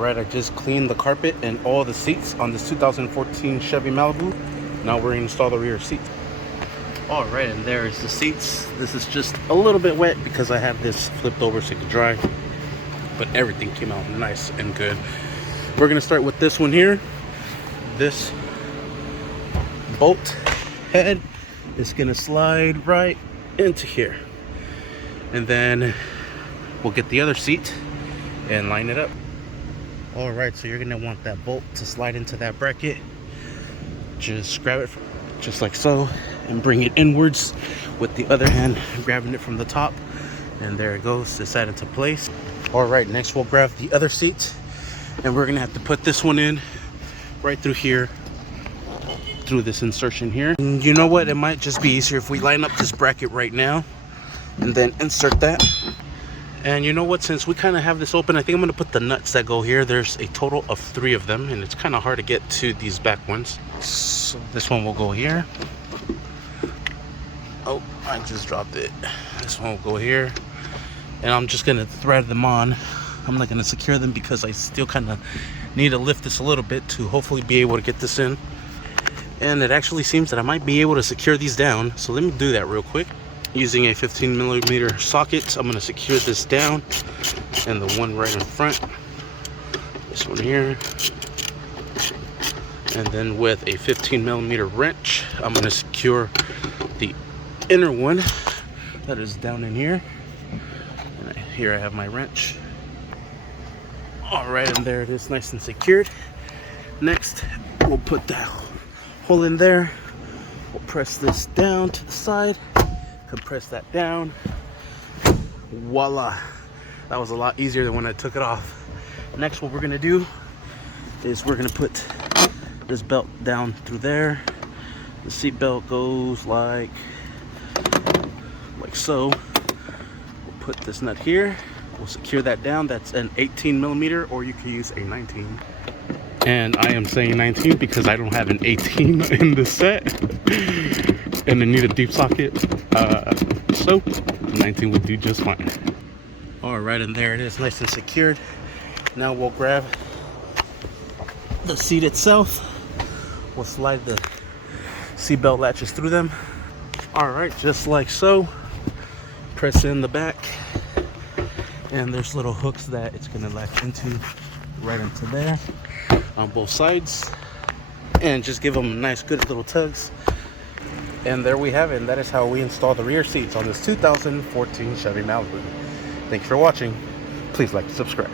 Alright, I just cleaned the carpet and all the seats on this 2014 Chevy Malibu. Now we're going to install the rear seat. Alright, and there is the seats. This is just a little bit wet because I have this flipped over so it can dry. But everything came out nice and good. We're going to start with this one here. This bolt head is going to slide right into here. And then we'll get the other seat and line it up. Alright, so you're going to want that bolt to slide into that bracket. Just grab it just like so and bring it inwards with the other hand, grabbing it from the top. And there it goes, to set into place. Alright, next we'll grab the other seat and we're going to have to put this one in right through here, through this insertion here. And you know what, it might just be easier if we line up this bracket right now and then insert that. And you know what, since we kind of have this open, I think I'm going to put the nuts that go here. There's a total of 3 of them, and it's kind of hard to get to these back ones. So this one will go here. Oh, I just dropped it. This one will go here. And I'm just going to thread them on. I'm not going to secure them because I still kind of need to lift this a little bit to hopefully be able to get this in. And it actually seems that I might be able to secure these down. So let me do that real quick. Using a 15mm socket, I'm going to secure this down, and the one right in front, this one here, and then with a 15mm wrench, I'm going to secure the inner one that is down in here. And here I have my wrench. Alright, and there it is, nice and secured. Next, we'll put that hole in there. We'll press this down to the side. Compress that down. Voila, that was a lot easier than when I took it off. Next, what we're gonna do is we're gonna put this belt down through there. The seat belt goes like so. We'll put this nut here. We'll secure that down. That's an 18mm, or you can use a 19. And I am saying 19 because I don't have an 18 in the set. And I need a deep socket, so 19 would do just fine. Alright, and there it is, nice and secured. Now we'll grab the seat itself. We'll slide the seatbelt latches through them. Alright, just like so. Press in the back. And there's little hooks that it's going to latch into, right into there on both sides. And just give them nice, good little tugs. And there we have it, and that is how we install the rear seats on this 2014 Chevy Malibu. Thank you for watching. Please like and subscribe.